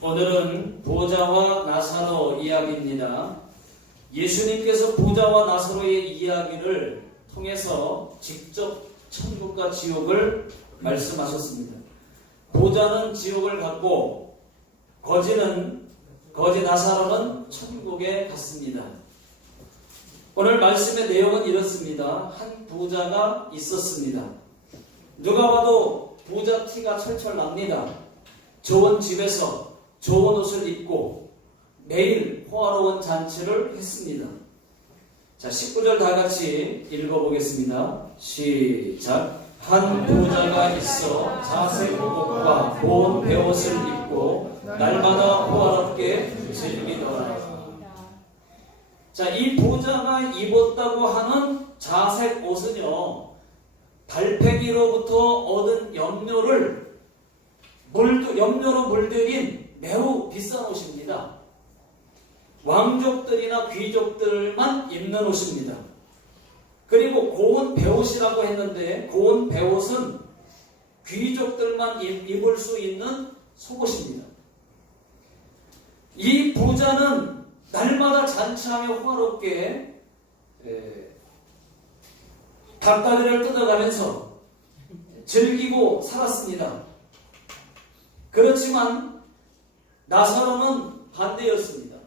오늘은 보좌와 나사로 이야기입니다. 예수님께서 보좌와 나사로의 이야기를 통해서 직접 천국과 지옥을 말씀하셨습니다. 보좌는 지옥을 갔고 거지 나사로는 천국에 갔습니다. 오늘 말씀의 내용은 이렇습니다. 한 부자가 있었습니다. 누가 봐도 부자 티가 철철 납니다. 좋은 집에서 좋은 옷을 입고 매일 호화로운 잔치를 했습니다. 자, 19절 다 같이 읽어보겠습니다. 시작. 한 부자가 있어 자색 옷과 고운 베옷을 입고 날마다 호화롭게 즐기더라. 자, 이 부자가 입었다고 하는 자색 옷은요, 달팽이로부터 얻은 염료로 물들인 매우 비싼 옷입니다. 왕족들이나 귀족들만 입는 옷입니다. 그리고 고운 베옷이라고 했는데 고운 베옷은 귀족들만 입을 수 있는 속옷입니다. 이 부자는 날마다 잔치하며 호화롭게 닭다리를 뜯어가면서 즐기고 살았습니다. 그렇지만 나사로는 반대였습니다.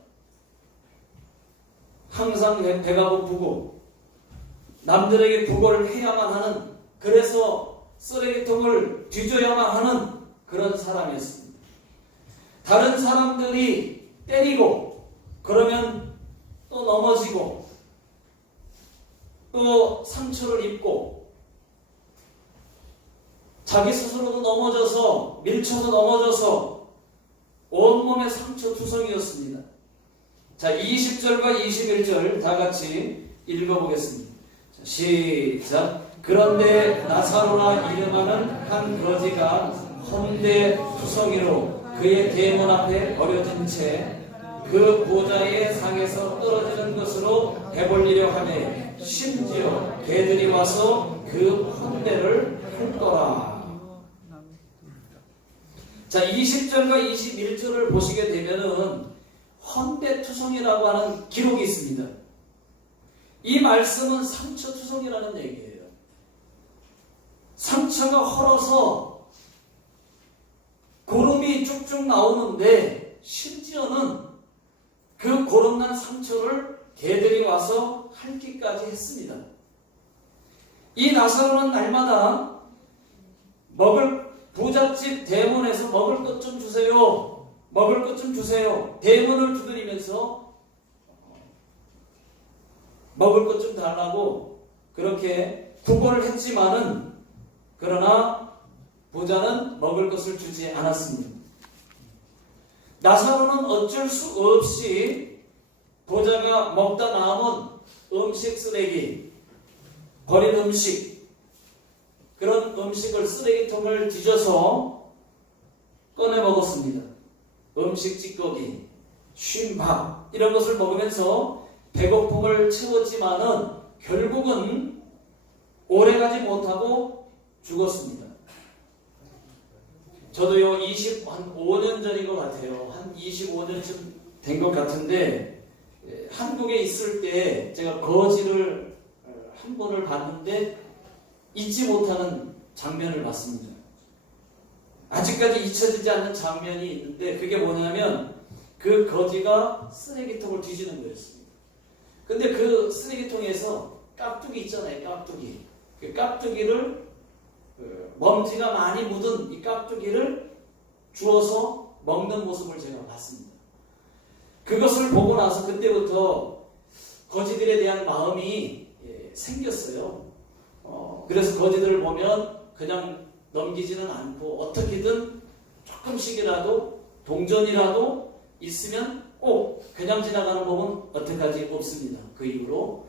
항상 배가 고프고 남들에게 구걸을 해야만 하는, 그래서 쓰레기통을 뒤져야만 하는 그런 사람이었습니다. 다른 사람들이 때리고 그러면 또 넘어지고 또 상처를 입고 자기 스스로도 넘어져서 밀쳐서 넘어져서 온몸에 상처 투성이었습니다. 자, 20절과 21절 다 같이 읽어보겠습니다. 자, 시작. 그런데 나사로라 이름하는 한 거지가 헌데 투성이로 그의 대문 앞에 버려진 채 그 부자의 상에서 떨어지는 것으로 해볼리려 하매 심지어 개들이 와서 그 헌데를 핥더라. 자, 20절과 21절을 보시게 되면은 헌데투성이라고 하는 기록이 있습니다. 이 말씀은 상처투성이라는 얘기예요. 상처가 헐어서 고름이 쭉쭉 나오는데 심지어는 그 고름난 상처를 개들이 와서 핥기까지 했습니다. 이 나사로는 날마다 부잣집 대문에서 먹을 것 좀 주세요. 먹을 것 좀 주세요. 대문을 두드리면서 먹을 것 좀 달라고 그렇게 구걸을 했지만은, 그러나 부자는 먹을 것을 주지 않았습니다. 나사로는 어쩔 수 없이 부자가 먹다 남은 음식 쓰레기, 버린 음식, 그런 음식을 쓰레기통을 뒤져서 꺼내 먹었습니다. 음식 찌꺼기, 쉰밥 이런 것을 먹으면서 배고픔을 채웠지만은 결국은 오래가지 못하고 죽었습니다. 저도요, 한 5년 전인 것 같아요. 한 25년쯤 된 것 같은데, 한국에 있을 때 제가 거지를 한 번을 봤는데 잊지 못하는 장면을 봤습니다. 아직까지 잊혀지지 않는 장면이 있는데, 그게 뭐냐면 그 거지가 쓰레기통을 뒤지는 거였습니다. 근데 그 쓰레기통에서 깍두기 있잖아요, 깍두기. 그 깍두기를, 먼지가 많이 묻은 이 깍두기를 주워서 먹는 모습을 제가 봤습니다. 그것을 보고 나서 그때부터 거지들에 대한 마음이 생겼어요. 그래서 거지들을 보면 그냥 넘기지는 않고 어떻게든 조금씩이라도 동전이라도 있으면 꼭 그냥 지나가는 법은 어떻게까지 없습니다. 그 이후로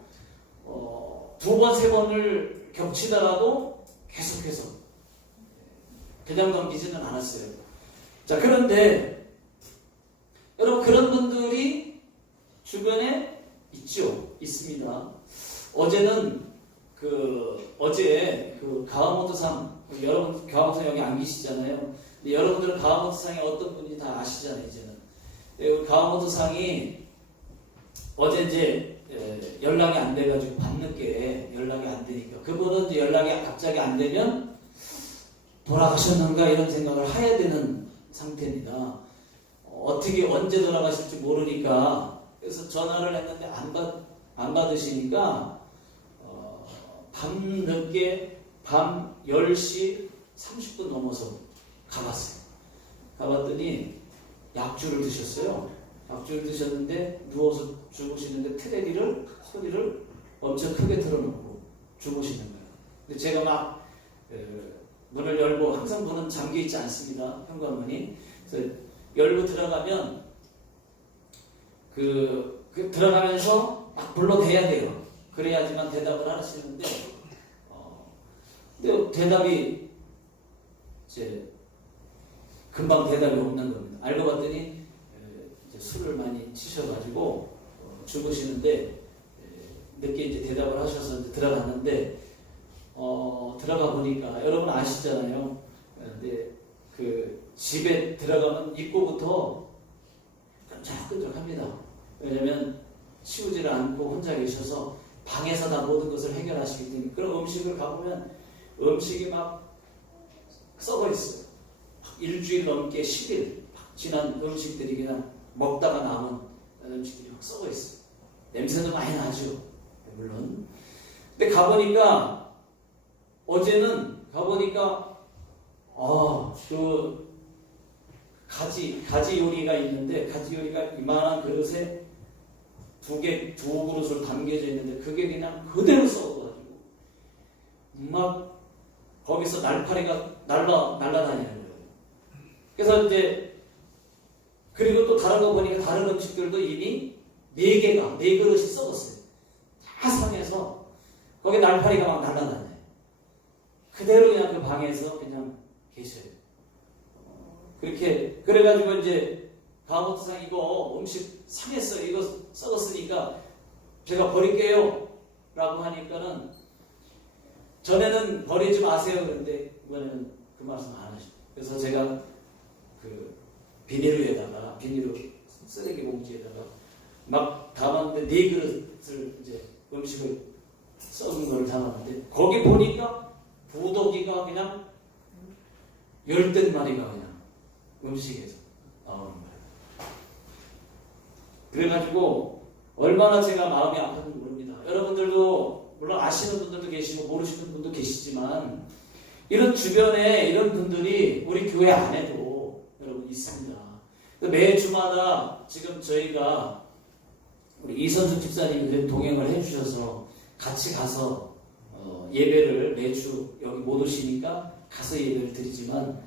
2번, 3번을 겹치더라도 계속해서 그냥 넘기지는 않았어요. 자, 그런데 여러분, 그런 분들이 주변에 있습니다. 어제 가와모토상, 여러분 가와모토상 여기 안 계시잖아요. 근데 여러분들은 가와모토상에 어떤 분인지 다 아시잖아요, 이제. 가와모토 상이 어제 이제 연락이 안 돼가지고 밤늦게 연락이 안 되니까 그분은 이제 연락이 갑자기 안 되면 돌아가셨는가 이런 생각을 해야 되는 상태입니다. 어떻게 언제 돌아가실지 모르니까 그래서 전화를 했는데 안 받으시니까 밤늦게 밤 10시 30분 넘어서 가봤어요. 가봤더니 약주를 드셨어요. 약주를 드셨는데 누워서 주무시는데 테레비를 소리를 엄청 크게 틀어놓고 주무시는 거예요. 근데 제가 막 문을 열고 항상 문은 잠겨 있지 않습니다. 현관문이. 그래서 열고 들어가면 들어가면서 막 불러대야 돼요. 그래야지만 대답을 하시는데 근데 대답이 이제 금방 대답이 없는 겁니다. 알고 봤더니 이제 술을 많이 치셔가지고 주무시는데 늦게 이제 대답을 하셔서 이제 들어갔는데 들어가 보니까 여러분 아시잖아요. 근데 그 집에 들어가면 입구부터 끈적끈적합니다. 왜냐면 치우지를 않고 혼자 계셔서 방에서 다 모든 것을 해결하시기 때문에 그런 음식을 가보면 음식이 막 썩어 있어요. 일주일 넘게 10일 지난 음식들이 그냥 먹다가 남은 음식들이 막 썩어 있어요. 냄새도 많이 나죠. 물론. 근데 가보니까 어제는 가보니까 그 가지 요리가 있는데 가지 요리가 이만한 그릇에 두 그릇을 담겨져 있는데 그게 그냥 그대로 썩어가지고 막 거기서 날파리가 날라다니는 거예요. 그래서 이제 그리고 또 다른 거 보니까 다른 음식들도 이미 4그릇이 썩었어요. 다 상해서 거기 날파리가 막 날라다녀요. 그대로 그냥 그 방에서 그냥 계셔요. 그렇게 그래가지고 이제 가와모토상 이거 음식 상했어요. 이거 썩었으니까 제가 버릴게요 라고 하니까는 전에는 버리지 마세요 그런데 이번에는 그 말씀 안 하시죠. 그래서 제가 그 비닐에다가 쓰레기 봉지에다가 막 담았는데 4그릇을 이제 음식을 썩은 걸 담았는데 거기 보니까 부더기가 그냥 10마리가 그냥 음식에서 나오는 거예요. 그래가지고 얼마나 제가 마음이 아팠는지 모릅니다. 여러분들도 물론 아시는 분들도 계시고 모르시는 분도 계시지만 이런 주변에 이런 분들이 우리 교회 안에도 여러분 있습니다. 매 주마다 지금 저희가 우리 이선숙 집사님이 동행을 해주셔서 같이 가서 예배를 매주 여기 못 오시니까 가서 예배를 드리지만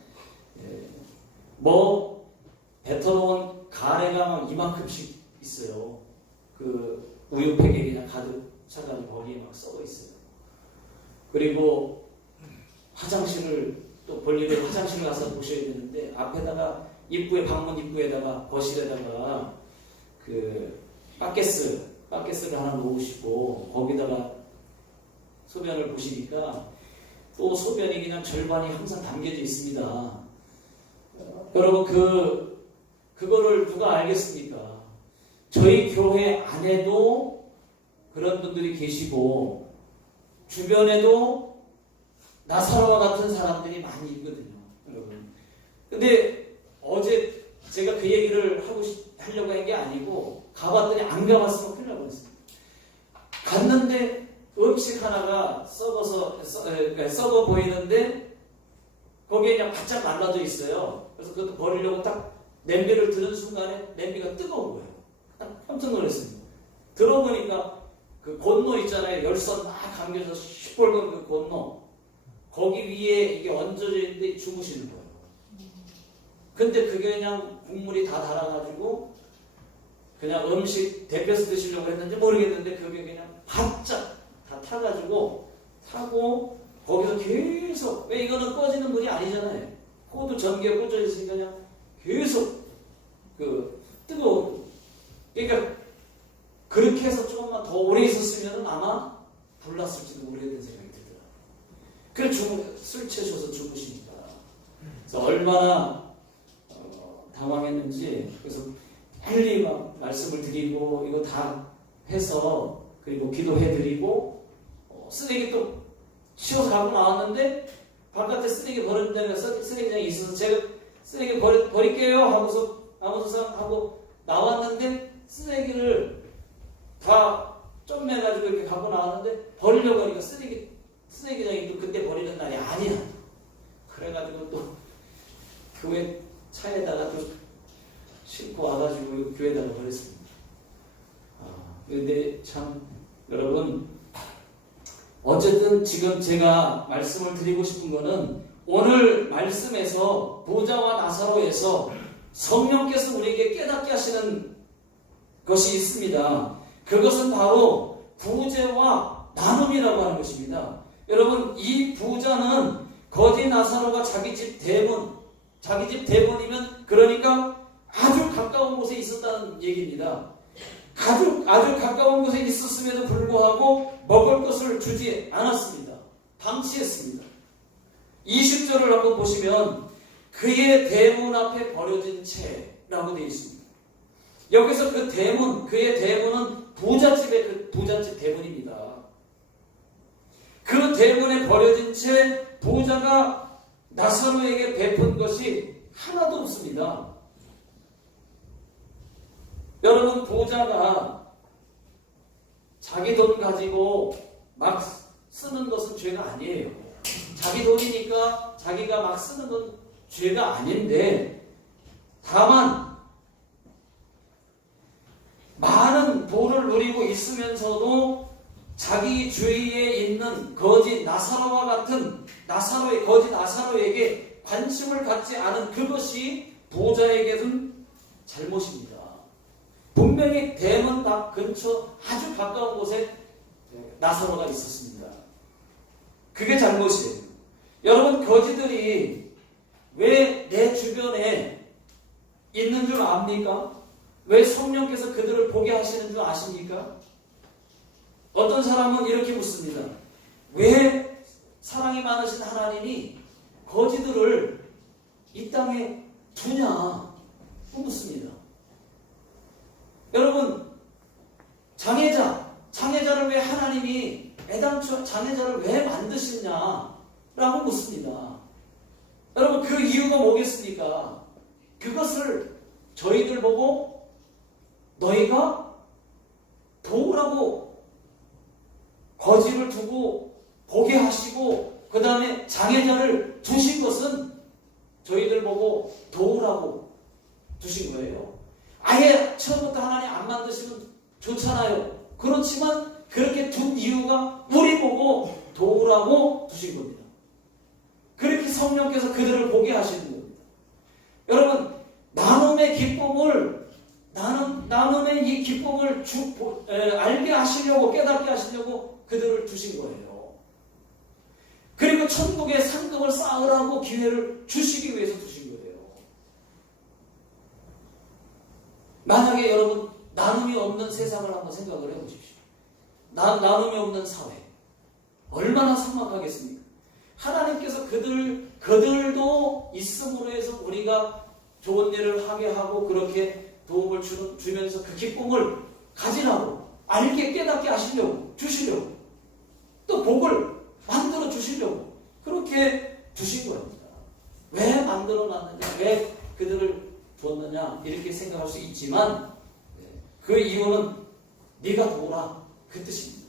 뭐 뱉어놓은 가래가 막 이만큼씩 있어요. 그 우유팩에 그냥 가득 차가지고 거기에 막 썩어 있어요. 그리고 화장실을 또 볼일에 화장실을 가서 보셔야 되는데 앞에다가 방문 입구에다가 거실에다가 그 바켓스를 하나 놓으시고 거기다가 소변을 보시니까 또 소변이 그냥 절반이 항상 담겨져 있습니다. 여러분 그거를 누가 알겠습니까? 저희 교회 안에도 그런 분들이 계시고 주변에도 나사로와 같은 사람들이 많이 있거든요, 여러분. 근데 어제 제가 그 얘기를 하려고 한 게 아니고 가봤더니 안 가봤으면 큰일 날 뻔했어요. 갔는데 음식 하나가 썩어 보이는데 거기에 그냥 바짝 말라져 있어요. 그래서 그것도 버리려고 딱 냄비를 드는 순간에 냄비가 뜨거운 거예요. 깜짝 놀랐습니다. 들어보니까 그 곤노 있잖아요. 열선 막 감겨서 시뻘건 그 곤노. 거기 위에 이게 얹어져 있는데 주무시는 거예요. 근데 그게 그냥 국물이 다 달아가지고 그냥 음식 데펴서 드시려고 했는지 모르겠는데 그게 그냥 바짝 다 타가지고 타고 거기서 계속 왜 이거는 꺼지는 문이 아니잖아요. 코도 전기에 꽂혀 있으니까 그냥 계속 그 뜨거운. 그러니까 그렇게 해서 조금만 더 오래 있었으면 아마 불났을지도 모르겠다는 생각이 들더라고요. 그래서 술 취하셔서 죽으시니까. 그래서 얼마나 당황했는지. 그래서 빨리 막 말씀을 드리고 이거 다 해서 그리고 기도해드리고 쓰레기 또 치워서 갖고 나왔는데 바깥에 쓰레기 버리는 데서 쓰레기장이 있어서 제가 쓰레기 버릴게요 하고서 하고 나왔는데 쓰레기를 다 쫌매가지고 이렇게 갖고 나왔는데 버리려고 하니까 쓰레기장이 또 그때 버리는 날이 아니야. 그래가지고 또 교회 차에다가 또 싣고 와가지고 교회에다가 버렸습니다. 근데 참 여러분 어쨌든 지금 제가 말씀을 드리고 싶은 거는 오늘 말씀에서 보좌와 나사로에서 성령께서 우리에게 깨닫게 하시는 것이 있습니다. 그것은 바로 부재와 나눔이라고 하는 것입니다. 여러분 이 부자는 거지 나사로가 자기 집 대문이면 그러니까 아주 가까운 곳에 있었다는 얘기입니다. 아주 가까운 곳에 있었음에도 불구하고 먹을 것을 주지 않았습니다. 방치했습니다. 20절을 한번 보시면 그의 대문 앞에 버려진 채라고 되어 있습니다. 여기서 그의 대문은 부잣집 대문입니다. 그 대문에 버려진 채 부자가 나사로에게 베푼 것이 하나도 없습니다. 여러분 부자가 자기 돈 가지고 막 쓰는 것은 죄가 아니에요. 자기 돈이니까 자기가 막 쓰는 건 죄가 아닌데 다만 많은 부를 누리고 있으면서도 자기 주위에 있는 거지 나사로에게 관심을 갖지 않은 그것이 부자에게는 잘못입니다. 분명히 대문 밖 근처 아주 가까운 곳에 나사로가 있었습니다. 그게 잘못이에요. 여러분 거지들이 왜 내 주변에 있는 줄 압니까? 왜 성령께서 그들을 보게 하시는 줄 아십니까? 어떤 사람은 이렇게 묻습니다. 왜 사랑이 많으신 하나님이 거지들을 이 땅에 두냐? 묻습니다. 여러분 장애자를 왜 하나님이 애당초 장애자를 왜 만드시냐라고 묻습니다. 여러분 그 이유가 뭐겠습니까? 그것을 저희들 보고 너희가 도우라고 거지를 두고 보게 하시고 그 다음에 장애자를 두신 것은 저희들 보고 도우라고 두신 거예요. 아예 처음부터 하나님 안 만드시면 좋잖아요. 그렇지만 그렇게 둔 이유가 우리 보고 도우라고 두신 겁니다. 그렇게 성령께서 그들을 보게 하시는 겁니다. 여러분 나눔의 기쁨을 알게 하시려고 깨닫게 하시려고 그들을 두신 거예요. 그리고 천국의 상급을 쌓으라고 기회를 주시기 위해서 두신 거예요. 만약에 여러분 나눔이 없는 세상을 한번 생각을 해보십시오. 나눔이 없는 사회 얼마나 삭막하겠습니까? 하나님께서 그들도 있음으로 해서 우리가 좋은 일을 하게 하고 그렇게 도움을 주면서 그 기쁨을 가지라고 알게 깨닫게 하시려고 주시려고 또 복을 만들어 주시려고 그렇게 주신 겁니다. 왜 만들어 놨느냐, 왜 그들을 줬느냐 이렇게 생각할 수 있지만 그 이유는 네가 도우라 그 뜻입니다.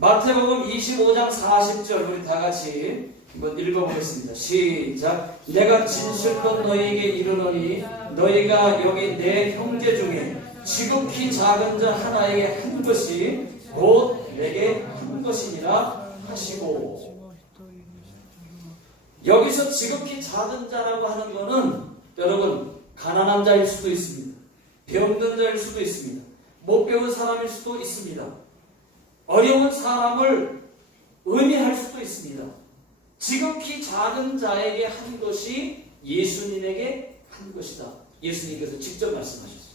마태복음 25장 40절 우리 다 같이 한번 읽어보겠습니다. 시작. 내가 진실껏 너희에게 이르노니 너희가 여기 내 형제 중에 지극히 작은 자 하나에게 한 것이 곧 내게 한 것이니라 하시고. 여기서 지극히 작은 자라고 하는 것은 여러분 가난한 자일 수도 있습니다. 병든 자일 수도 있습니다. 못 배운 사람일 수도 있습니다. 어려운 사람을 의미할 수도 있습니다. 지극히 작은 자에게 한 것이 예수님에게 한 것이다. 예수님께서 직접 말씀하셨어요.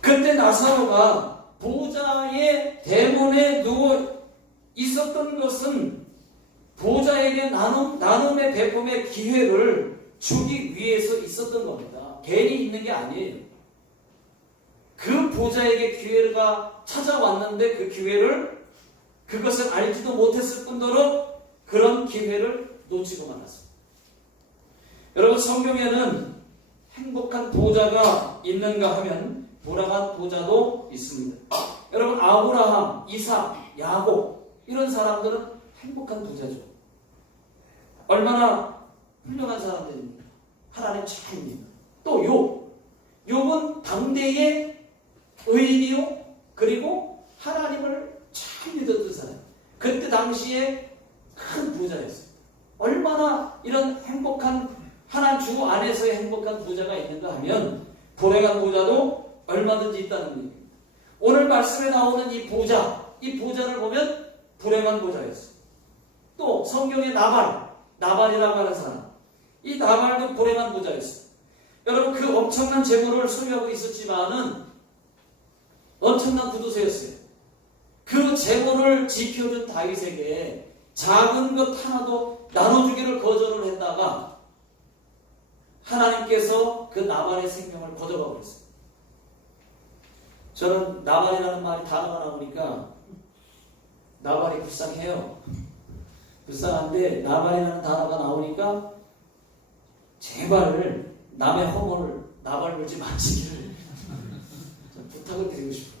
그때 나사로가 부자의 대문에 누워 있었던 것은 보좌에게 나눔의 베품의 기회를 주기 위해서 있었던 겁니다. 괜히 있는 게 아니에요. 그 보좌에게 기회가 찾아왔는데 그 기회를 그것을 알지도 못했을 뿐더러 그런 기회를 놓치고 말았습니다. 여러분, 성경에는 행복한 보좌가 있는가 하면 불행한 보좌도 있습니다. 여러분, 아브라함, 이삭, 야곱 이런 사람들은 행복한 보좌죠. 얼마나 훌륭한 사람들입니다. 하나님 자입니다. 또 욥은 당대의 의인이요 그리고 하나님을 잘 믿었던 사람. 그때 당시에 큰 부자였어요. 얼마나 이런 행복한 하나님 주 안에서의 행복한 부자가 있는가 하면 불행한 부자도 얼마든지 있다는 얘기입니다. 오늘 말씀에 나오는 이 부자를 보면 불행한 부자였어요. 또 성경의 나발이라고 하는 사람, 이 나발도 불행한 부자였어요. 여러분, 그 엄청난 재물을 소유하고 있었지만은 엄청난 구두쇠였어요. 그 재물을 지켜준 다윗에게 작은 것 하나도 나눠주기를 거절을 했다가 하나님께서 그 나발의 생명을 거둬가 버렸어요. 저는 나발이라는 말이 단어가 나오니까 나발이 불쌍해요. 불쌍한데 나발이라는 단어가 나오니까 제발 남의 허물을 나발 물지 마시기를 부탁을 드리고 싶어요.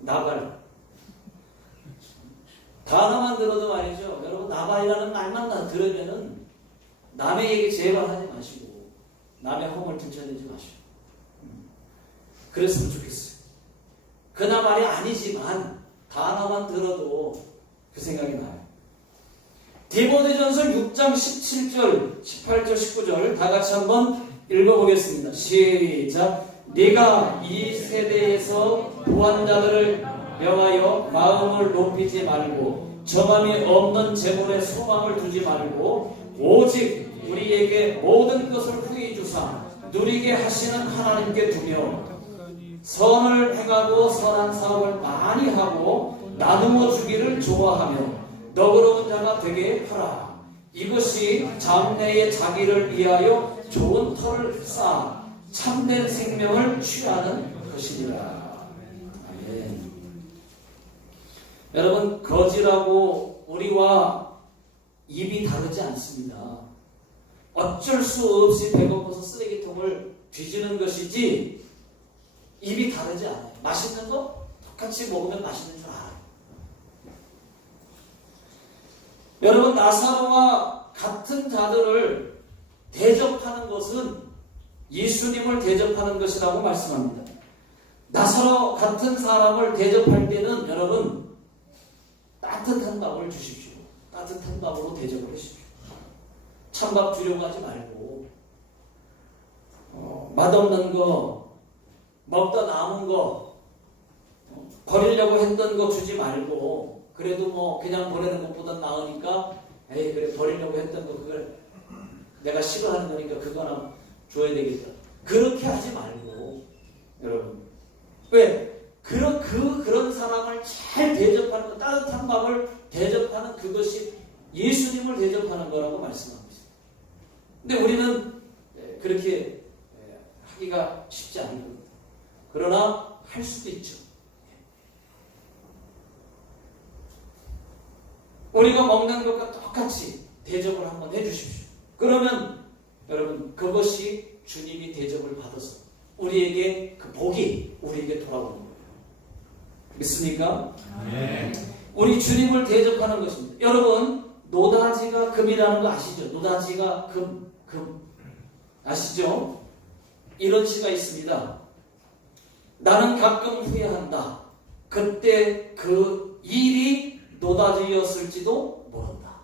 나발. 단어만 들어도 말이죠. 여러분, 나발이라는 말만 들으면은 남의 얘기 제발 하지 마시고 남의 허물 들춰내지 마시고 그랬으면 좋겠어요. 그 나발이 아니지만 단어만 들어도 그 생각이 나요. 디모데전서 6장 17절, 18절, 19절 다 같이 한번 읽어보겠습니다. 시작. 네가 이 세대에서 부한 자들을 명하여 마음을 높이지 말고 정함이 없는 재물에 소망을 두지 말고 오직 우리에게 모든 것을 후히 주사 누리게 하시는 하나님께 두며 선을 행하고 선한 사업을 많이 하고 나누어 주기를 좋아하며 너그러운 자가 되게 하라. 이것이 장래에 자기를 위하여 좋은 터를 쌓아 참된 생명을 취하는 것이니라. 아멘. 여러분, 거지라고 우리와 입이 다르지 않습니다. 어쩔 수 없이 배고파서 쓰레기통을 뒤지는 것이지 입이 다르지 않아요. 맛있는 거 똑같이 먹으면 맛있는 줄 알아요. 여러분, 나사로와 같은 자들을 대접하는 것은 예수님을 대접하는 것이라고 말씀합니다. 나사로 같은 사람을 대접할 때는 여러분 따뜻한 밥을 주십시오. 따뜻한 밥으로 대접을 하십시오. 찬밥 주려고 하지 말고 맛없는 거 먹다 남은 거 버리려고 했던 거 주지 말고 그래도 뭐 그냥 보내는 것보다 나으니까 에이 그래 버리려고 했던 거 그걸 내가 싫어하는 거니까 그거나 줘야 되겠다. 그렇게 하지 말고 여러분 왜 그런 사람을 잘 대접하는 거 따뜻한 밥을 대접하는 그것이 예수님을 대접하는 거라고 말씀합니다. 근데 우리는 그렇게 하기가 쉽지 않은 겁니다. 그러나 할 수도 있죠. 우리가 먹는 것과 똑같이 대접을 한번 해주십시오. 그러면 여러분 그것이 주님이 대접을 받아서 우리에게 그 복이 우리에게 돌아오는 거예요. 믿습니까? 네. 우리 주님을 대접하는 것입니다. 여러분 노다지가 금이라는 거 아시죠? 노다지가 금 아시죠? 이런 시가 있습니다. 나는 가끔 후회한다. 그때 그 일이 노다지였을지도 모른다.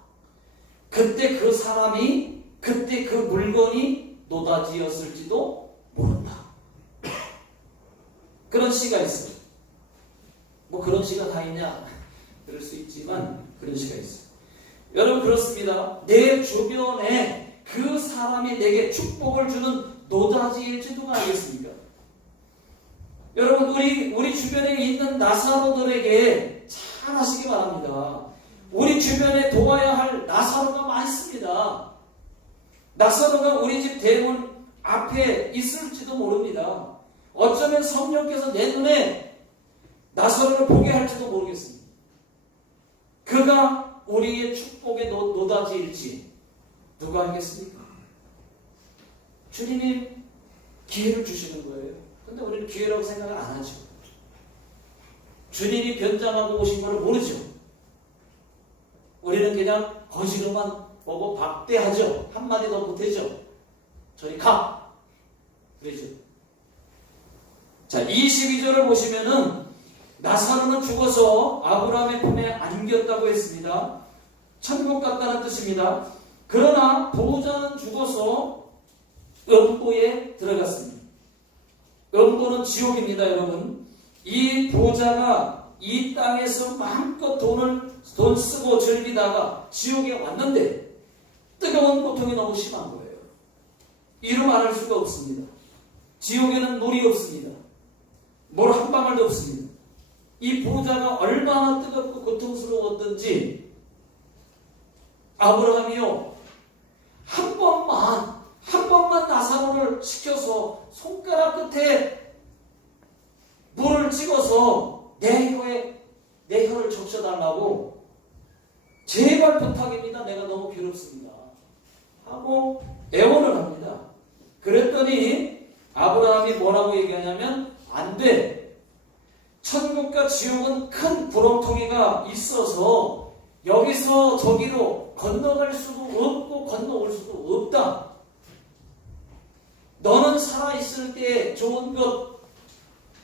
그때 그 사람이 그때 그 물건이 노다지였을지도 모른다. 그런 시가 있어요. 뭐 그런 시가 다 있냐? 그럴 수 있지만 그런 시가 있어요. 여러분 그렇습니다. 내 주변에 그 사람이 내게 축복을 주는 노다지일지도 알겠습니까? 여러분 우리 주변에 있는 나사로들에게 잘 하시기 바랍니다. 우리 주변에 도와야 할 나사로가 많습니다. 나사로가 우리 집 대문 앞에 있을지도 모릅니다. 어쩌면 성령께서 내 눈에 나사로를 보게 할지도 모르겠습니다. 그가 우리의 축복의 노다지일지 누가 알겠습니까? 주님이 기회를 주시는 거예요. 근데 우리는 기회라고 생각을 안 하죠. 주님이 변장하고 오신 걸 모르죠. 우리는 그냥 거지로만 보고 박대하죠. 한마디 더 못하죠. 저리 가! 그러죠. 자, 22절을 보시면은 나사로는 죽어서 아브라함의 품에 안겼다고 했습니다. 천국 갔다는 뜻입니다. 그러나 보호자는 죽어서 음보에 들어갔습니다. 음보는 지옥입니다, 여러분. 이 보호자가 이 땅에서 마음껏 돈 쓰고 즐기다가 지옥에 왔는데 뜨거운 고통이 너무 심한 거예요. 이루 말할 수가 없습니다. 지옥에는 물이 없습니다. 물 한 방울도 없습니다. 이 보호자가 얼마나 뜨겁고 고통스러웠던지 아브라함이요, 한 번만 나사로를 시켜서 손가락 끝에 물을 찍어서 내 혀를 적셔달라고, 제발 부탁입니다. 내가 너무 괴롭습니다 하고 애원을 합니다. 그랬더니 아브라함이 뭐라고 얘기하냐면, 안 돼. 천국과 지옥은 큰 구렁텅이가 있어서 여기서 저기로 건너갈 수도 없고 건너올 수도 없다. 너는 살아있을 때 좋은 것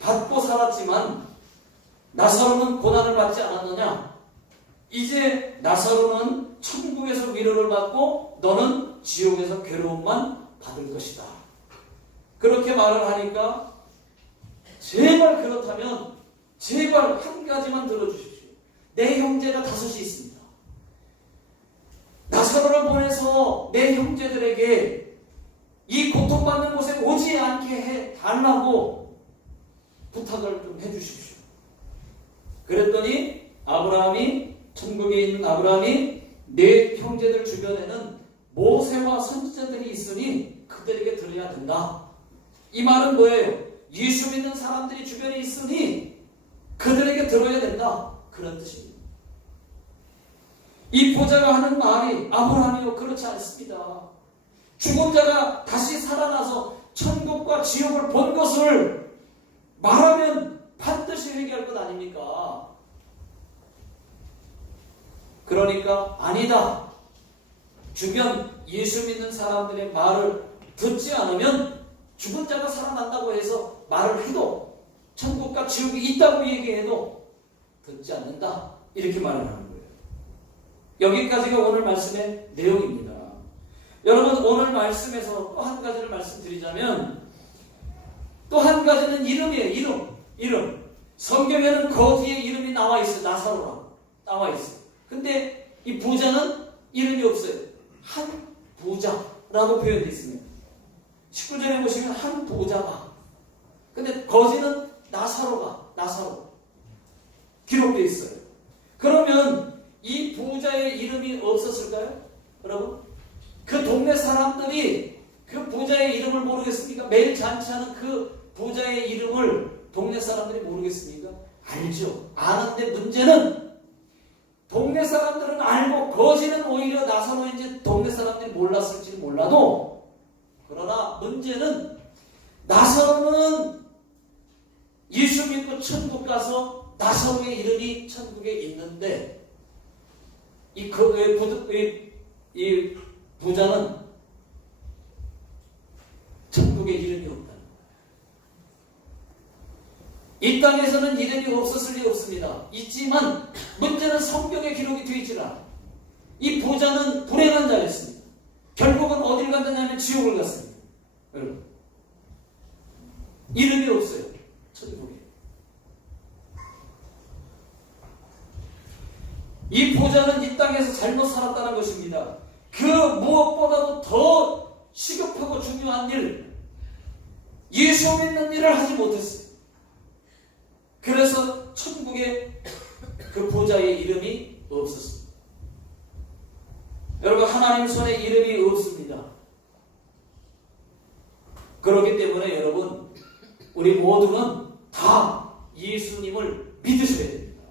받고 살았지만 나사로는 고난을 받지 않았느냐? 이제 나사로는 천국에서 위로를 받고 너는 지옥에서 괴로움만 받을 것이다. 그렇게 말을 하니까, 제발 그렇다면 제발 한 가지만 들어주십시오. 내 형제가 5이 있습니다. 나사로를 보내서 내 형제들에게 이 고통받는 곳에 오지 않게 해달라고 부탁을 좀 해주십시오. 그랬더니 천국에 있는 아브라함이 내 형제들 주변에는 모세와 선지자들이 있으니 그들에게 들어야 된다. 이 말은 뭐예요? 예수 믿는 사람들이 주변에 있으니 그들에게 들어야 된다. 그런 뜻입니다. 이 보자가 하는 말이, 아브라함이요, 그렇지 않습니다. 죽은 자가 다시 살아나서 천국과 지옥을 본 것을 말하면 반드시 회개할 것 아닙니까? 그러니까 아니다. 주변 예수 믿는 사람들의 말을 듣지 않으면 죽은 자가 살아난다고 해서 말을 해도, 천국과 지옥이 있다고 얘기해도 듣지 않는다. 이렇게 말을 하는 거예요. 여기까지가 오늘 말씀의 내용입니다. 여러분, 오늘 말씀에서 또 한 가지를 말씀드리자면, 또 한 가지는 이름이에요. 이름. 성경에는 거지의 이름이 나와 있어요. 나사로라고 나와 있어요. 근데 이 부자는 이름이 없어요. 한 부자라고 표현되어 있습니다. 19절에 보시면 한 부자가, 근데 거지는 나사로 기록되어 있어요. 그러면 이 부자의 이름이 없었을까요? 여러분, 그 동네 사람들이 그 부자의 이름을 모르겠습니까? 매일 잔치하는 그 부자의 이름을 동네 사람들이 모르겠습니까? 알죠. 아는데 문제는, 동네 사람들은 알고 거지는 오히려 나사로인지 동네 사람들이 몰랐을지 몰라도, 그러나 문제는 나사로는 예수 믿고 천국 가서 나사로의 이름이 천국에 있는데, 이 부자는 천국에 이름이 없다는 거예요. 이 땅에서는 이름이 없었을 리 없습니다. 있지만 문제는 성경에 기록이 되어 있지 않아요. 이 부자는 불행한 자였습니다. 결국은 어딜 갔느냐면 지옥을 갔습니다. 여러분, 이름이 없어요. 천국에. 이 부자는 이 땅에서 잘못 살았다는 것입니다. 그 무엇보다도 더 시급하고 중요한 일, 예수 믿는 일을 하지 못했어요. 그래서 천국에 그 부자의 이름이 없었습니다. 여러분 하나님 손에 이름이 없습니다. 그렇기 때문에 여러분 우리 모두는 다 예수님을 믿으셔야 됩니다.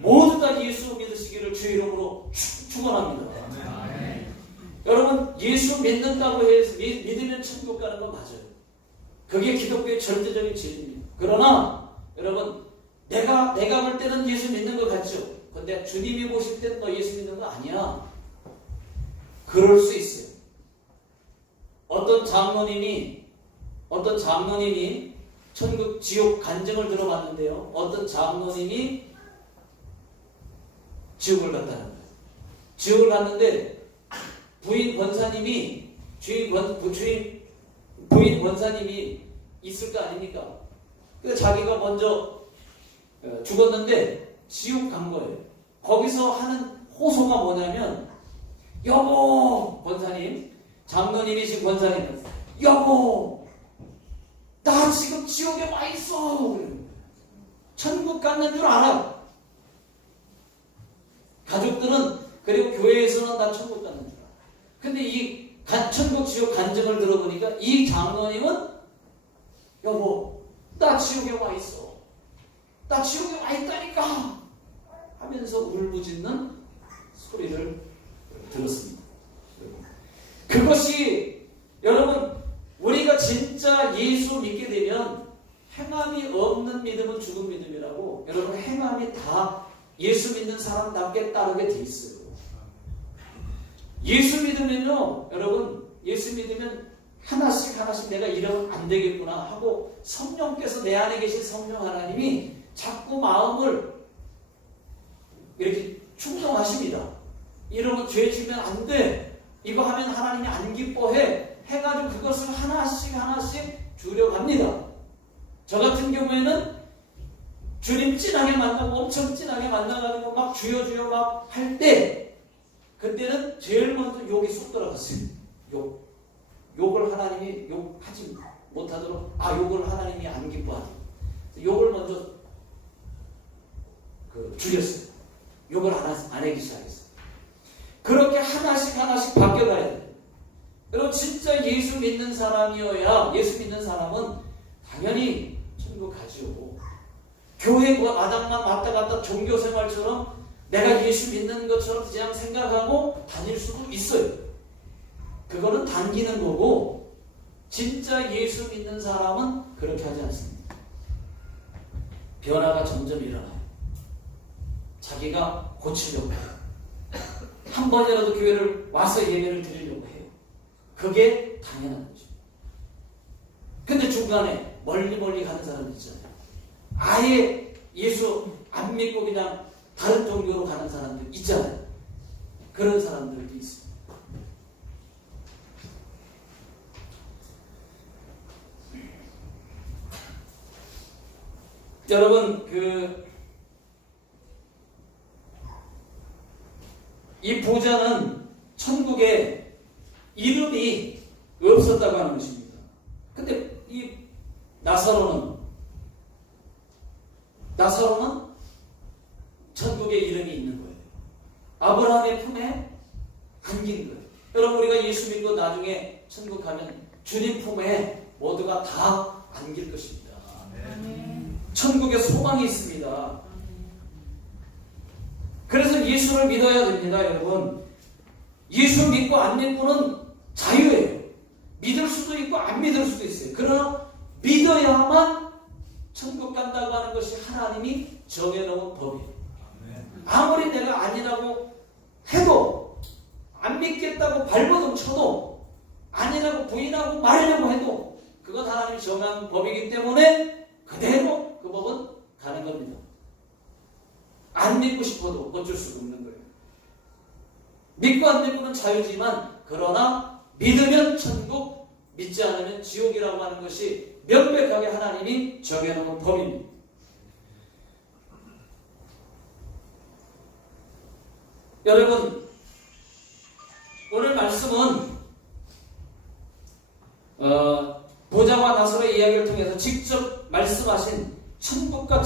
모두 다 예수 믿으시기를 주의 이름으로 축원합니다. 여러분 예수 믿는다고 해서 믿으면 천국 가는 건 맞아요. 그게 기독교의 절대적인 진리입니다. 그러나 여러분 내가 볼 때는 예수 믿는 것 같죠. 근데 주님이 보실 때는 너 예수 믿는 거 아니야. 그럴 수 있어요. 어떤 장로님이 천국 지옥 간증을 들어봤는데요. 어떤 장로님이 지옥을 갔다는 거예요. 지옥을 갔는데 부인 권사님이 있을 거 아닙니까? 그래서 자기가 먼저 죽었는데 지옥 간 거예요. 거기서 하는 호소가 뭐냐면 여보 권사님, 장로님이신 권사님, 여보 나 지금 지옥에 와 있어. 천국 갔는 줄 알아. 가족들은 그리고 교회에서는 다 천국 갔는 줄 알아. 근데 이 천국 지옥 간증을 들어보니까 이 장로님은 여보 나 지옥에 와 있어. 나 지옥에 와 있다니까 하면서 울부짖는 소리를 들었습니다. 그것이 여러분 우리가 진짜 예수 믿게 되면 행함이 없는 믿음은 죽은 믿음이라고. 여러분 행함이 다 예수 믿는 사람답게 따르게 돼 있어요. 예수 믿으면요 여러분 예수 믿으면 하나씩 내가 이러면 안 되겠구나 하고 성령께서 내 안에 계신 성령 하나님이 자꾸 마음을 이렇게 충동하십니다. 이러면 죄 지면 안 돼. 이거 하면 하나님이 안 기뻐해. 해가지고 그것을 하나씩 줄여갑니다. 저 같은 경우에는 주님 진하게 만나고 엄청 진하게 만나가지고 막 주여 막 할 때 그때는 제일 먼저 욕이 쏙 들어갔어요. 욕을 하나님이 욕하지 못하도록 욕을 하나님이 안 기뻐하지. 욕을 먼저 줄였어요. 욕을 안 하기 시작했어요. 그렇게 하나씩 바뀌어가야 돼요. 여러분 진짜 예수 믿는 사람이어야 예수 믿는 사람은 당연히 천국 가지요. 교회 마당만 왔다 갔다 종교생활처럼 내가 예수 믿는 것처럼 그냥 생각하고 다닐 수도 있어요. 그거는 당기는 거고 진짜 예수 믿는 사람은 그렇게 하지 않습니다. 변화가 점점 일어나요. 자기가 고치려고 해요. 한 번이라도 교회를 와서 예배를 드리려고 해요. 그게 당연한 거죠. 근데 중간에 멀리 가는 사람들 있잖아요. 아예 예수 안 믿고 그냥 다른 종교로 가는 사람들 있잖아요. 그런 사람들도 있어요. 여러분 이 부자는 천국에 이름이 없었다고 하는 것입니다. 근데 이 나사로는 천국에 이름이 있는 거예요. 아브라함의 품에 안긴 거예요. 여러분 우리가 예수 믿고 나중에 천국 가면 주님 품에 모두가 다 안길 것입니다. 천국에 소망이 있습니다. 그래서 예수를 믿어야 됩니다. 여러분 예수 믿고 안 믿고는 자유예요. 믿을 수도 있고 안 믿을 수도 있어요. 그러나 믿어야만 천국 간다고 하는 것이 하나님이 정해놓은 법이에요. 아무리 내가 아니라고 해도 안 믿겠다고 발버둥 쳐도 아니라고 부인하고 말하려고 해도 그건 하나님이 정한 법이기 때문에 그대로 그 법은 가는 겁니다. 안 믿고 싶어도 어쩔 수가 없는 거예요. 믿고 안 믿고는 자유지만 그러나 믿으면 천국, 믿지 않으면 지옥이라고 하는 것이 명백하게 하나님이 정해놓은 법입니다. 여러분 오늘 말씀은 보좌와 나사로의 이야기를 통해서 직접 말씀하신 천국과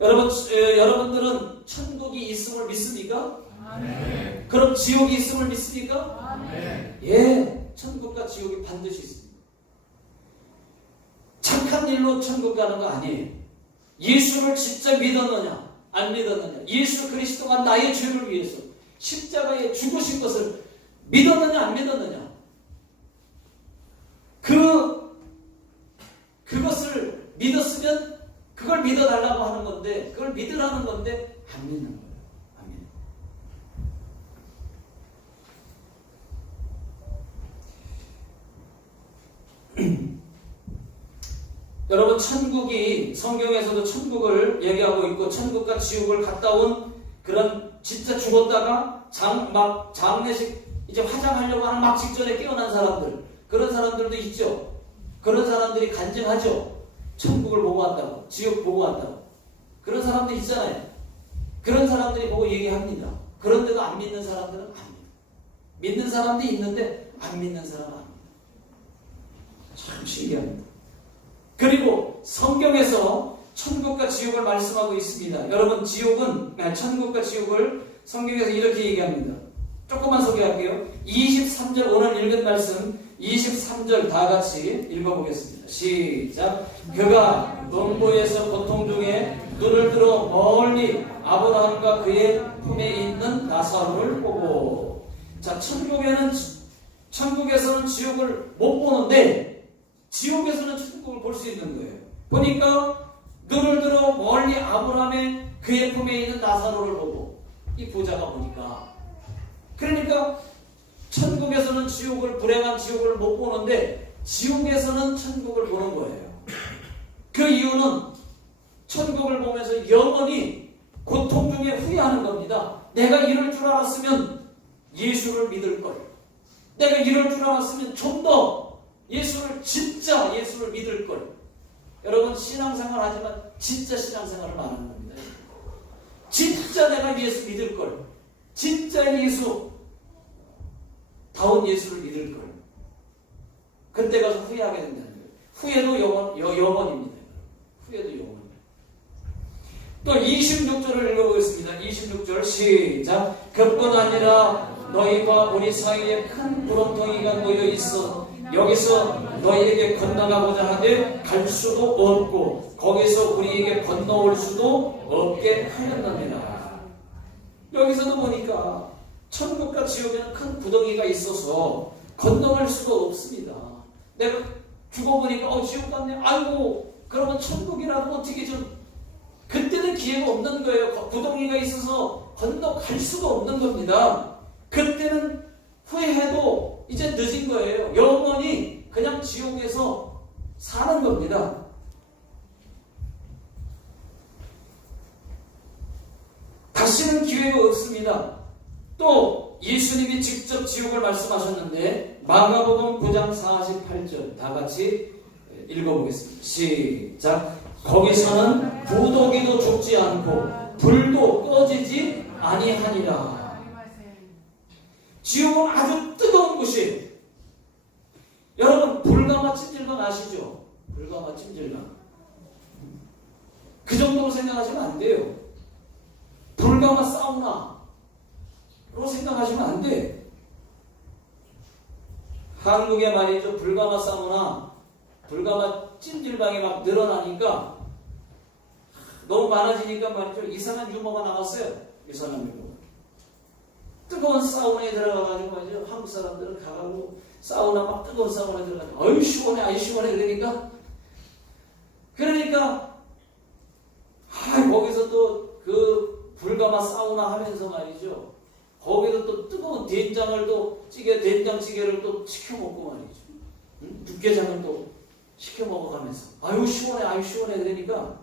여러분들은 천국이 있음을 믿습니까? 아멘. 그럼 지옥이 있음을 믿습니까? 아멘. 예, 천국과 지옥이 반드시 있습니다. 착한 일로 천국 가는 거 아니에요. 예수를 진짜 믿었느냐 안 믿었느냐, 예수 그리스도가 나의 죄를 위해서 십자가에 죽으신 것을 믿었느냐 안 믿었느냐, 그것을 믿었으면 그걸 믿어달라고 하는 건데, 그걸 믿으라는 건데 안 믿는 거예요. 안 믿는 거예요. 여러분, 천국이, 성경에서도 천국을 얘기하고 있고 천국과 지옥을 갔다 온 그런, 진짜 죽었다가 장례식 이제 화장하려고 하는 막 직전에 깨어난 사람들, 그런 사람들도 있죠. 그런 사람들이 간증하죠. 천국을 보고 왔다고, 지옥 보고 왔다고. 그런 사람들 있잖아요. 그런 사람들이 보고 얘기합니다. 그런데도 안 믿는 사람들은 안 믿어요. 믿는 사람도 있는데 안 믿는 사람은 안 믿어요. 참 신기합니다. 그리고 성경에서 천국과 지옥을 말씀하고 있습니다. 여러분, 천국과 지옥을 성경에서 이렇게 얘기합니다. 조금만 소개할게요. 23절, 오늘 읽은 말씀 23절 다 같이 읽어보겠습니다. 시작. 그가 농부에서 고통 중에 눈을 들어 멀리 아브라함과 그의 품에 있는 나사로를 보고. 자, 천국에서는 지옥을 못 보는데 지옥에서는 천국을 볼 수 있는 거예요. 보니까 눈을 들어 멀리 아브라함의 그의 품에 있는 나사로를 보고, 이 부자가 보니까, 그러니까 천국에서는 불행한 지옥을 못 보는데 지옥에서는 천국을 보는 거예요. 그 이유는 천국을 보면서 영원히 고통 중에 후회하는 겁니다. 내가 이럴 줄 알았으면 예수를 믿을 걸. 내가 이럴 줄 알았으면 좀 더 진짜 예수를 믿을 걸. 여러분, 신앙생활 하지만 진짜 신앙생활을 말하는 겁니다. 진짜 내가 예수 믿을 걸. 진짜 다운 예수를 믿을 걸. 그때 가서 후회하게 된다는 거예요. 후회도 영원입니다. 후회도 영원입니다. 또 26절을 읽어보겠습니다. 26절 시작. 그뿐 아니라 너희와 우리 사이에 큰 구렁텅이가 놓여 있어 여기서 너희에게 건너가고자 하되 갈 수도 없고 거기서 우리에게 건너올 수도 없게 하였느니라. 여기서도 보니까 천국과 지옥에는 큰 구덩이가 있어서 건너갈 수가 없습니다. 내가 죽어보니까 지옥 갔네. 아이고, 그러면 천국이라도 어떻게 좀, 그때는 기회가 없는 거예요. 구덩이가 있어서 건너갈 수가 없는 겁니다. 그때는 후회해도 이제 늦은 거예요. 영원히 그냥 지옥에서 사는 겁니다. 다시는 기회가 없습니다. 또 예수님이 직접 지옥을 말씀하셨는데 마가복음 9장 48절 다 같이 읽어보겠습니다. 시작. 거기서는 부더기도 죽지 않고 불도 꺼지지 아니하니라. 지옥은 아주 뜨거운 곳이에요. 여러분, 불가마 찜질방 아시죠? 불가마 찜질방. 그 정도로 생각하시면 안 돼요. 불가마 사우나로 생각하시면 안 돼. 한국에 말이죠, 불가마 사우나, 불가마 찜질방이 막 늘어나니까, 너무 많아지니까 말이죠, 이상한 유머가 나왔어요. 이상한 유머. 뜨거운 사우나에 들어가가지고 말이죠, 한국 사람들은 가가지고 사우나 막 뜨거운 사우나에 들어가지고 아유 시원해, 아유 시원해 그러니까 거기서 또 그 불가마 사우나 하면서 말이죠, 거기서 또 뜨거운 된장을 또 된장찌개를 또 시켜 먹고 말이죠, 육개장을 또 시켜 먹어가면서 아유 시원해 그러니까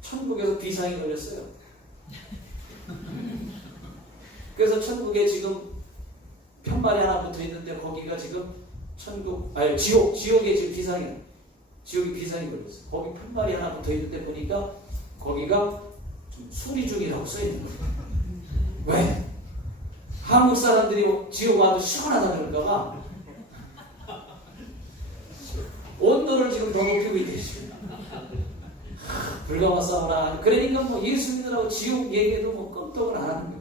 천국에서 비상이 걸렸어요. 그래서 천국에 지금 편말이 하나 붙어 있는데 거기가 지금 지옥에 지금 지옥이 비상이 걸렸어요. 거기 편말이 하나 붙어 있는데 보니까 거기가 좀 수리 중이라고 써 있는 거예요. 왜? 한국 사람들이 지옥 와도 시원하다 그럴까봐 온도를 지금 더 높이고 있겠죠. 불가마 사우나. 그러니까 예수 믿으라고 지옥 얘기해도 껌떡을 안 하는 거예요.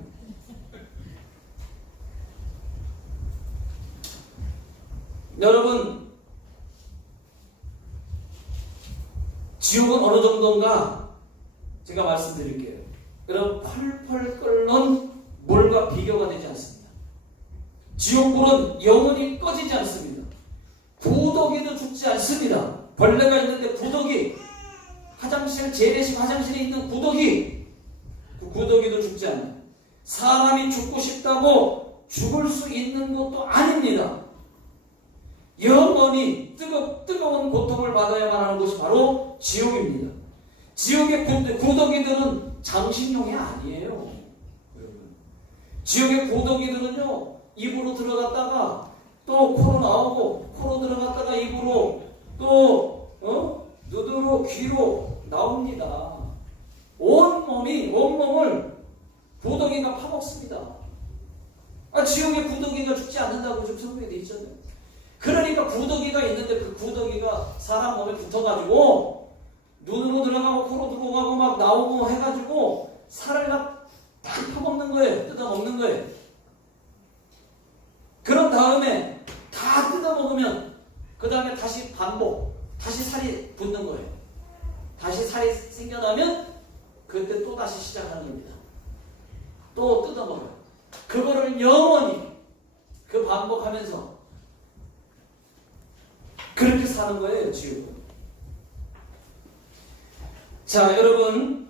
여러분, 지옥은 어느 정도인가 제가 말씀드릴게요. 여러분, 펄펄 끓는 물과 비교가 되지 않습니다. 지옥불은 영원히 꺼지지 않습니다. 구더기도 죽지 않습니다. 벌레가 있는데 구더기, 화장실, 재래식 화장실에 있는 구더기, 그 구더기도 죽지 않아요. 사람이 죽고 싶다고 죽을 수 있는 것도 아닙니다. 영원히 뜨거운 고통을 받아야만 하는 것이 바로 지옥입니다. 지옥의 구더기들은 장식용이 아니에요. 여러분, 지옥의 구더기들은요, 입으로 들어갔다가 또 코로 나오고, 코로 들어갔다가 입으로 또 눈으로, 귀로 나옵니다. 온몸을 구더기가 파먹습니다. 지옥의 구더기가 죽지 않는다고 지금 성경에 되어 있잖아요. 그러니까 구더기가 있는데 그 구더기가 사람 몸에 붙어가지고 눈으로 들어가고 코로 들어가고 막 나오고 해가지고 살을 다 파먹는 거예요. 뜯어먹는 거예요. 그런 다음에 다 뜯어먹으면 그 다음에 다시 반복, 다시 살이 붙는 거예요. 다시 살이 생겨나면 그때 또 다시 시작하는 겁니다. 또 뜯어먹어요. 그거를 영원히 그 반복하면서 그렇게 사는 거예요, 지옥은. 자, 여러분,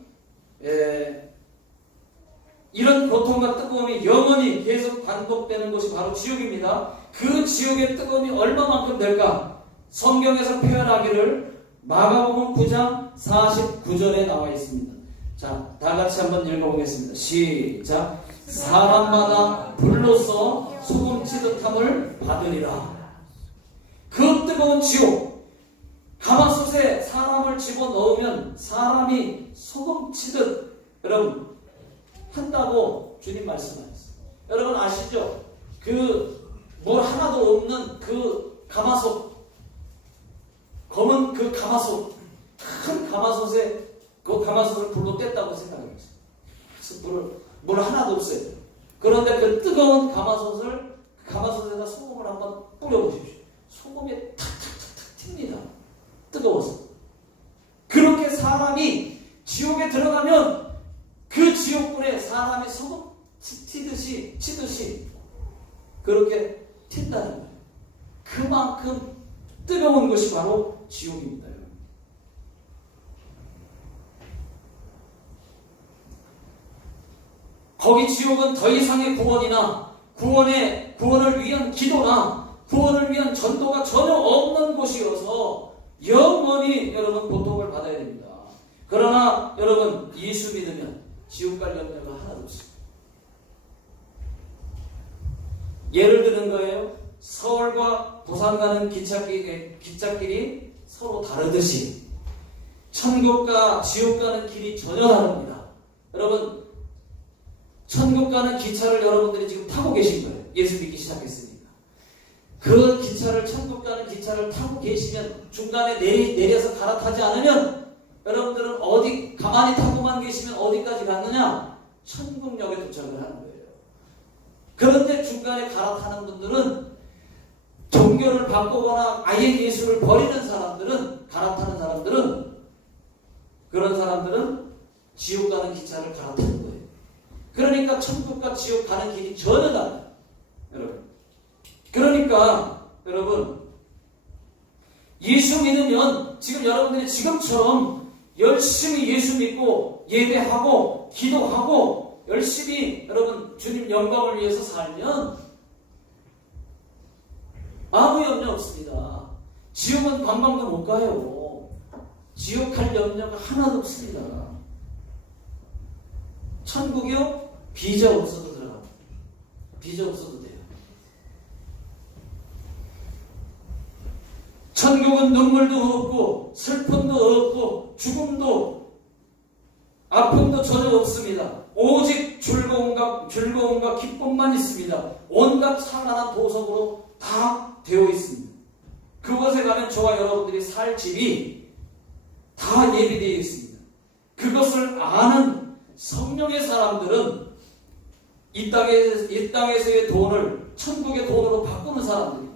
이런 고통과 뜨거움이 영원히 계속 반복되는 것이 바로 지옥입니다. 그 지옥의 뜨거움이 얼마만큼 될까? 성경에서 표현하기를 마가복음 9장 49절에 나와 있습니다. 자, 다 같이 한번 읽어보겠습니다. 시작. 사람마다 불로써 소금 치듯함을 받으리라. 그 뜨거운 지옥, 가마솥에 사람을 집어넣으면 사람이 소금 치듯 여러분 한다고 주님 말씀하셨어요. 여러분 아시죠? 그 물 하나도 없는 그 가마솥, 검은 그 가마솥, 큰 가마솥에 그 가마솥을 불로 뗐다고 생각해보세요. 그래서 물 하나도 없어요. 그런데 그 뜨거운 가마솥에다 소금을 한번 뿌려보십시오. 소금이 탁탁탁탁 튑니다. 뜨거워서. 그렇게 사람이 지옥에 들어가면 그 지옥불에 사람이 소금 치듯이 그렇게 튄다는 거예요. 그만큼 뜨거운 것이 바로 지옥입니다. 거기 지옥은 더 이상의 구원이나 구원을 위한 기도나 구원을 위한 전도가 전혀 없는 곳이어서 영원히 여러분 고통을 받아야 됩니다. 그러나 여러분 예수 믿으면 지옥 갈 염려가 하나도 없습니다. 예를 드는 거예요. 서울과 부산 가는 기찻길이 서로 다르듯이 천국과 지옥 가는 길이 전혀 다릅니다. 여러분, 천국 가는 기차를 여러분들이 지금 타고 계신 거예요. 예수 믿기 시작했으니까. 그 기차를, 천국 가는 기차를 타고 계시면 중간에 내려서 갈아타지 않으면 여러분들은 가만히 타고만 계시면 어디까지 갔느냐? 천국역에 도착을 하는 거예요. 그런데 중간에 갈아타는 분들은 종교를 바꾸거나 아예 예수를 버리는 사람들은, 갈아타는 사람들은, 그런 사람들은 지옥 가는 기차를 갈아타는 거예요. 그러니까 천국과 지옥 가는 길이 전혀 달라요. 여러분. 그러니까 여러분 예수 믿으면 지금 여러분들이 지금처럼 열심히 예수 믿고 예배하고 기도하고 열심히 여러분 주님 영광을 위해서 살면 아무 염려 없습니다. 지옥은 관광도 못 가요. 지옥 갈 염려가 하나도 없습니다. 천국이요? 비자 없어도 들어가요. 비자 없어도 돼요. 천국은 눈물도 없고 슬픔도 없고 죽음도 아픔도 전혀 없습니다. 오직 즐거움과 기쁨만 있습니다. 온갖 찬란한 보석으로 다 되어 있습니다. 그곳에 가면 저와 여러분들이 살 집이 다 예비되어 있습니다. 그것을 아는 성령의 사람들은 이 땅에서의 돈을 천국의 돈으로 바꾸는 사람들입니다.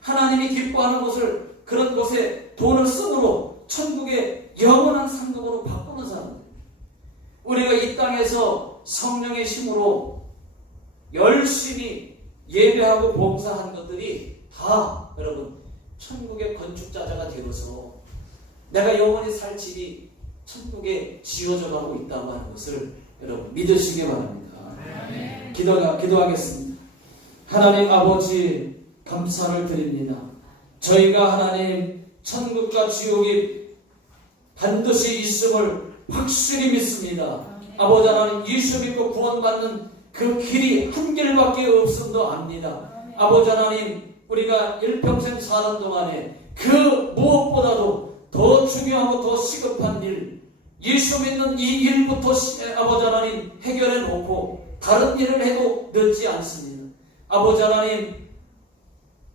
하나님이 기뻐하는 곳을, 그런 곳에 돈을 쓰므로 천국의 영원한 상급으로 바꾸는 사람들. 우리가 이 땅에서 성령의 힘으로 열심히 예배하고 봉사한 것들이 다 여러분 천국의 건축자자가 되어서 내가 영원히 살 집이 천국에 지어져 가고 있다고 하는 것을 여러분 믿으시기 바랍니다. 기도하겠습니다. 하나님 아버지 감사를 드립니다. 저희가 하나님 천국과 지옥이 반드시 있음을 확실히 믿습니다. 아버지 하나님 예수 믿고 구원받는 그 길이 한 길밖에 없음도 압니다. 아버지 하나님 우리가 일평생 사는 동안에 그 무엇보다도 더 중요하고 더 시급한 일, 예수 믿는 이 일부터 아버지 하나님 해결해 놓고 다른 일을 해도 늦지 않습니다. 아버지 하나님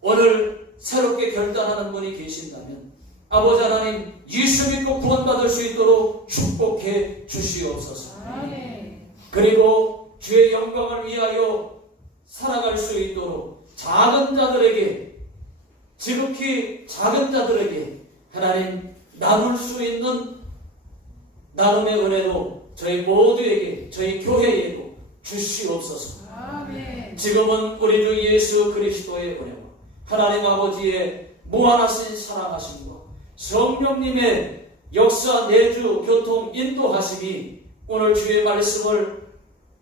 오늘 새롭게 결단하는 분이 계신다면 아버지 하나님 예수 믿고 구원받을 수 있도록 축복해 주시옵소서. 그리고 주의 영광을 위하여 살아갈 수 있도록 작은 자들에게, 지극히 작은 자들에게 하나님 나눌 수 있는 나눔의 은혜도 저희 모두에게, 저희 교회에도 주시옵소서. 지금은 우리 주 예수 그리스도의 은혜와 하나님 아버지의 무한하신 사랑하심과 성령님의 역사, 내주, 교통, 인도하심이 오늘 주의 말씀을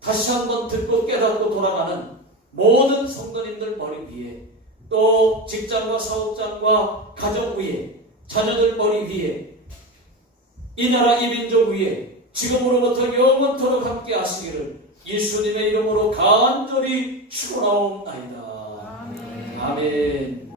다시 한번 듣고 깨닫고 돌아가는 모든 성도님들 머리 위에, 또 직장과 사업장과 가정 위에, 자녀들 머리 위에, 이 나라 이 민족 위에 지금으로부터 영원토록 함께 하시기를 예수님의 이름으로 간절히 축원하옵나이다. 아멘.